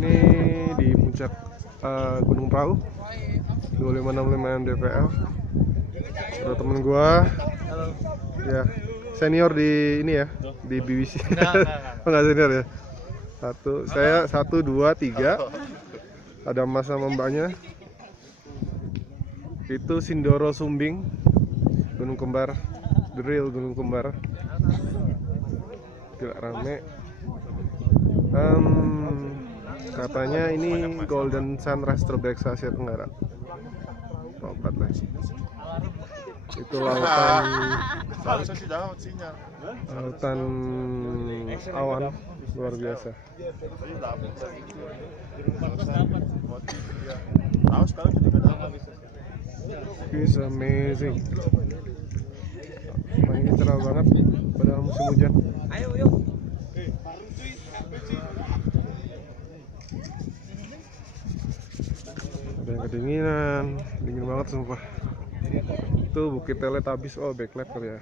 Ini di puncak Gunung Prau 2565 MDPL. Ada temen gua. Halo. Ya, senior di ini ya, di BBC. Enggak. Enggak senior ya. Saya 1, 2, 3. Ada mas sama mbaknya. Itu Sindoro Sumbing, Gunung Kembar, The Real Gunung Kembar. Gila rame. Katanya ini Golden Sunrise terbaik se Asia Tenggara. Tobat lah. Itu lautan awan luar biasa. It's amazing. Ini cerah banget padahal musim hujan. Ayo, yuk. Ada yang kedinginan, dingin banget sumpah. Itu Bukit Teletabis, oh backlighter ya.